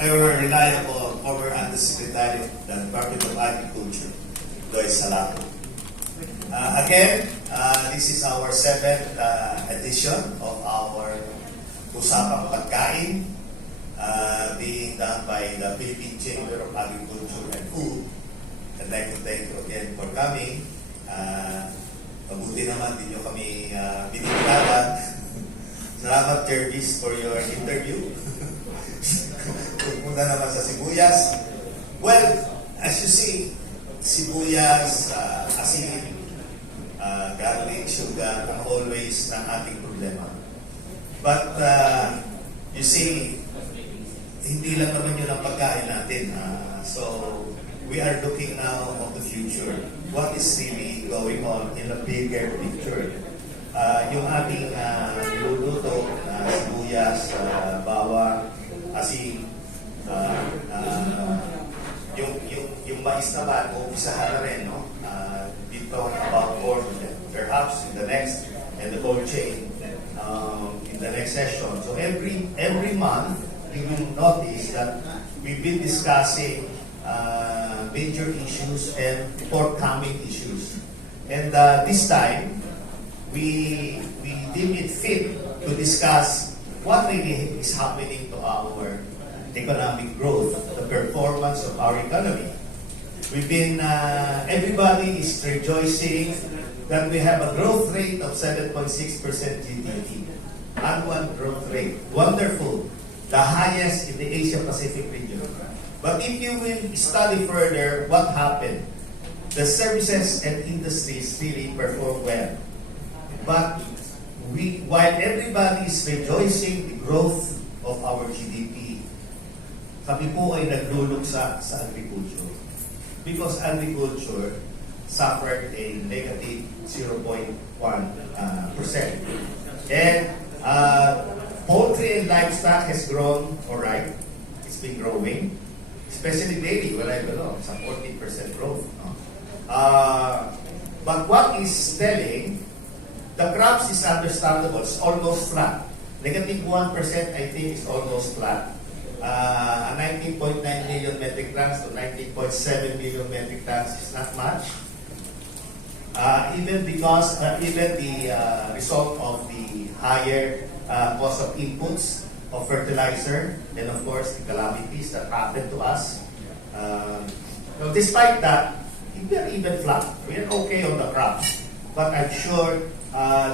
ever reliable former Undersecretary of the Department of Agriculture, Joy Salapo. Again, this is our 7th edition of our Usapang Pagkain, being done by the Philippine Chamber of Agriculture and Food. I'd like to thank you again for coming. Mabuti naman din nyo kami binibitagan. Salamat, Jervis, for your interview. Pupunta naman sa sibuyas. Well, as you see, sibuyas, asin, garlic, sugar, ang always ng ating problema. But, you see, hindi lang naman yun ang pagkain natin. So, we are looking now on the future. What is really going on in a bigger picture? Yung ating niluluto na sibuyas, bawang, asin, yung mais naman, umpisahan na rin, no? Dito about more, perhaps in the next, and the cold chain in the next session. So every month, you will notice that we've been discussing major issues and forthcoming issues. And this time, we deem it fit to discuss what really is happening to our economic growth, the performance of our economy. We've been, everybody is rejoicing that we have a growth rate of 7.6% GDP. Annual growth rate. Wonderful. The highest in the Asia-Pacific region. But if you will study further what happened, the services and industries really perform well. But while everybody is rejoicing the growth of our GDP, kami po ay nagluluksa sa agriculture. Because agriculture suffered a negative 0.1%. And poultry and livestock has grown alright. It's been growing. Especially dairy, where I belong, it's a 14% growth. No? But what is telling, the crops is understandable, it's almost flat. Negative 1%, I think, is almost flat. 19.9 million metric tons to 19.7 million metric tons is not much. Even because, even the result of the higher cost of inputs, of fertilizer, and of course, the calamities that happened to us. So despite that, we are even flat. We are okay on the crops. But I'm sure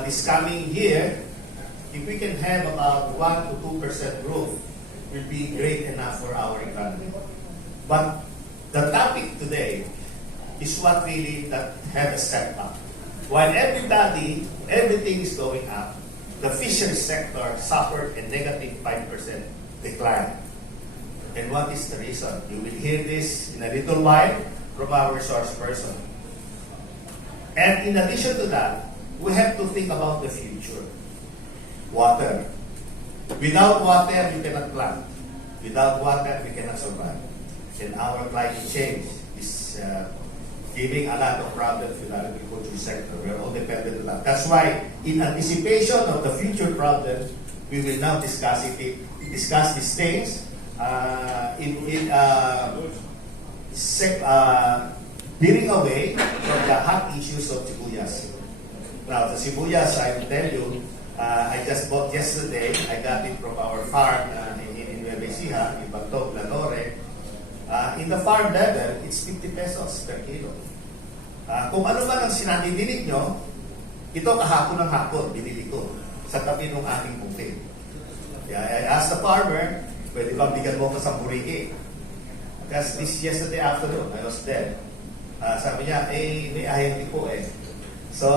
this coming year, if we can have about 1 to 2% growth, will be great enough for our economy. But the topic today is what really that had a step up. While everything is going up, the fisheries sector suffered a negative 5% decline. And what is the reason? You will hear this in a little while from our resource person. And in addition to that, we have to think about the future. Water. Without water, you cannot plant. Without water, we cannot survive. And our climate change is giving a lot of problems with the agriculture sector. We're all dependent on that. That's why, in anticipation of the future problems, we will now discuss these things veering away from the hot issues of sibuyas. Now, the sibuyas, I will tell you, I just bought yesterday. I got it from our farm in Nueva Ecija, in Bantog, Lanore. In the farm level, it's 50 pesos per kilo. Kung ano man ang sinadidinig nyo, ito kahapon ng hapon, binili ko sa tabi ng aking bukid. I asked the farmer, pwede ba bigyan mo ko sa buriki? Because this yesterday afternoon, I was there. Sabi niya, may ahente po eh. So,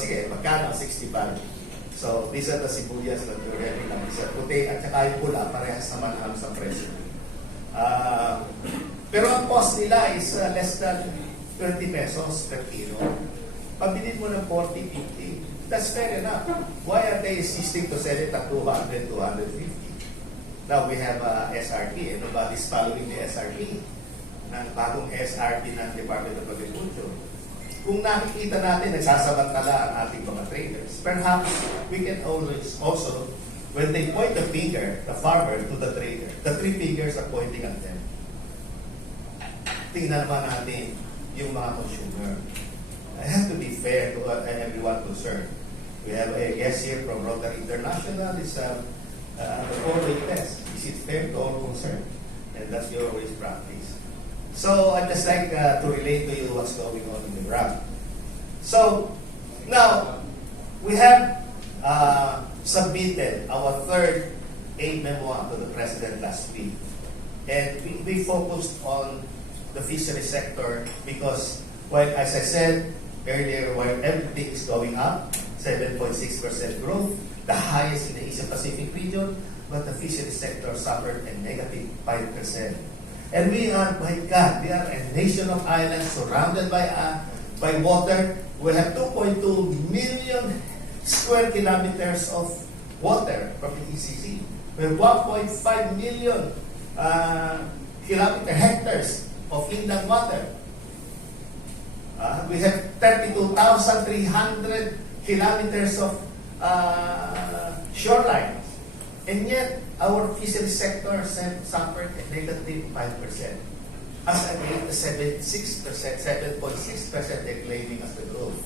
sige, magkano? 65. So, these are the sibuyas that you're getting lang. Isa puti at saka yung pula, parehas naman ang sa presyo. Pero ang cost nila is less than 20 pesos per kilo. Pabilin mo ng 40, 50. That's fair enough. Why are they insisting to sell it at 200, 250? Now, we have SRP and nobody's following the SRP ng bagong SRP ng Department of Agriculture. Kung nakikita natin, nagsasabantala ang ating mga traders, perhaps we can always also when they point the finger, the farmer to the trader, the three fingers are pointing at them. Tingnan naman natin yung mga consumer. I have to be fair to everyone concerned. We have a guest here from Rotary International. Is the four-way test. Is it fair to all concerned? And that's your always practice. So I'd just like to relate to you what's going on in the ground. So now we have submitted our third aid memo to the President last week. And we focused on the fishery sector because, well, as I said earlier, while everything is going up, 7.6% growth, the highest in the Asia Pacific region, but the fishery sector suffered a negative 5%. And we are, my God, we are a nation of islands surrounded by water. We have 2.2 million square kilometers of water from the ECC. We have 1.5 million hectares of inland water. We have 32,300 kilometers of shoreline. And yet, our fishery sector suffered a negative 5%. As against the 7.6% they're claiming as the growth.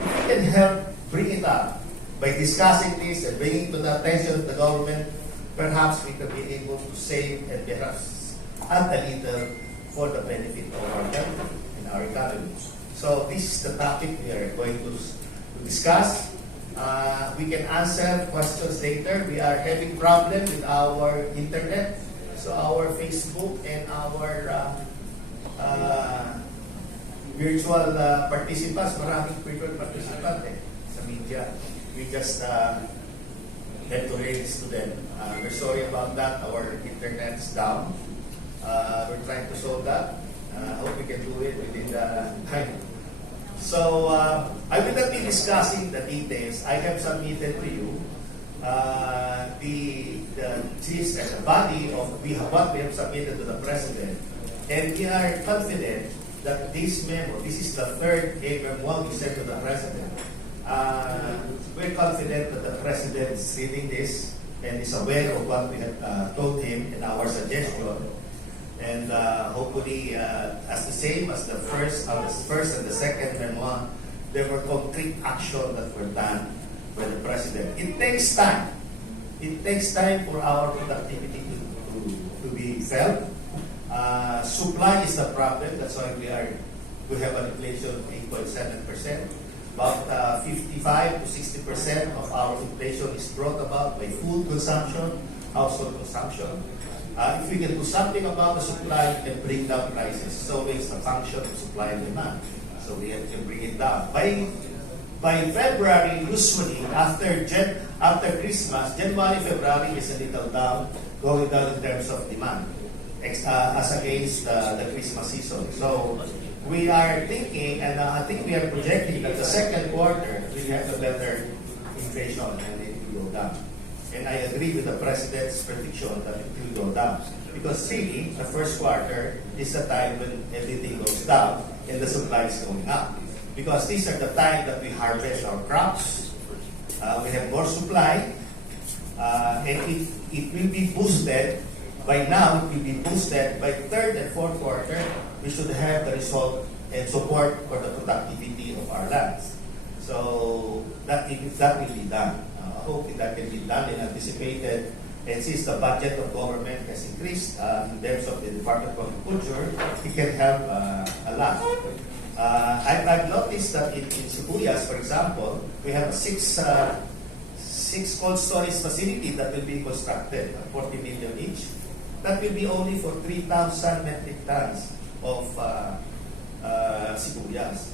If we can help bring it up by discussing this and bringing to the attention of the government, perhaps we could be able to save and perhaps add a little for the benefit of our country and our economy. So this is the topic we are going to discuss. We can answer questions later. We are having problem with our internet, so our Facebook and our virtual participants, maraming virtual participants sa media. We just have to raise to them. We're sorry about that. Our internet's down. We're trying to solve that. Hope we can do it within the time. So I will not be discussing the details. I have submitted to you the gist and the body of what we have submitted to the President. And we are confident that this memo, this is the third memo we sent to the President. We're confident that the President is reading this and is aware of what we have told him in our suggestion. And hopefully, as the same as the first and the second memo, there were concrete action that were done by the President. It takes time. It takes time for our productivity to be felt. Supply is the problem. That's why we have an inflation of 8.7%. About 55 to 60% of our inflation is brought about by food consumption, household consumption. If we can do something about the supply, we can bring down prices. It's always a function of supply and demand. So we have to bring it down. By February, usually after Christmas, January, February is a little down, going down in terms of demand as against the Christmas season. So we are thinking, and I think we are projecting that the second quarter we have a better inflation and it will go down. And I agree with the President's prediction that it will go down. Because really, the first quarter is the time when everything goes down and the supply is going up. Because these are the time that we harvest our crops, we have more supply, and it will be boosted. By now, it will be boosted by third and fourth quarter. We should have the result and support for the productivity of our lands. So that will be done. I hope that can be done and anticipated. And since the budget of government has increased in terms of the Department of Agriculture, it can help a lot. I've noticed that in Sibuyas, for example, we have six cold storage facilities that will be constructed, 40 million each. That will be only for 3,000 metric tons of sibuyas.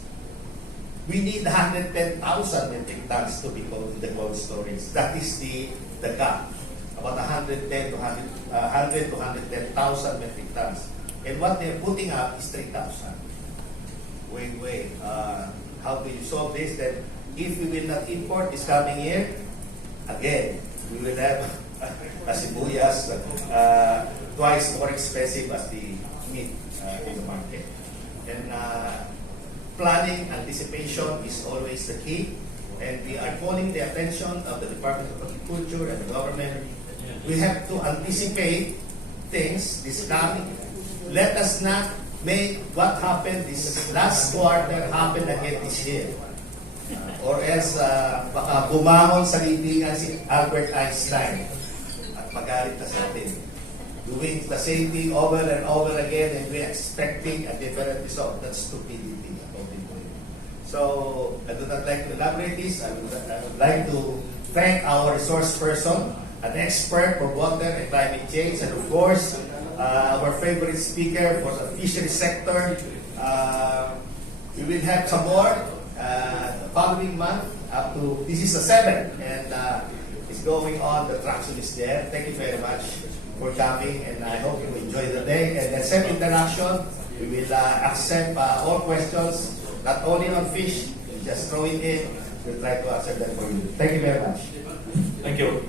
We need 110,000 metric tons to be in the cold storage. That is the gap. About 100 to 110,000 metric tons. And what they're putting up is 3,000. Wait. How do you solve this? That if we will not import this coming year, again, we will have a sibuyas twice more expensive as the meat in the market. And planning, anticipation is always the key. and we are calling the attention of the Department of Agriculture and the government. We have to anticipate things this coming. Let us not make what happened this last quarter happen again this year. Or else, baka bumangon sa libingan si Albert Einstein at magalit na sa atin. Doing the same thing over and over again and we're expecting a different result. That's stupidity. So, I do not like to elaborate this. I would like to thank our resource person, an expert for water and climate change, and of course, our favorite speaker for the fishery sector. We will have some more the following month up to, this is the 7th, and it's going on, the traction is there. Thank you very much for coming, and I hope you enjoy the day. And the same interaction, we will accept all questions, not only on fish, just throw it in, we'll try to answer them for you. Thank you very much. Thank you.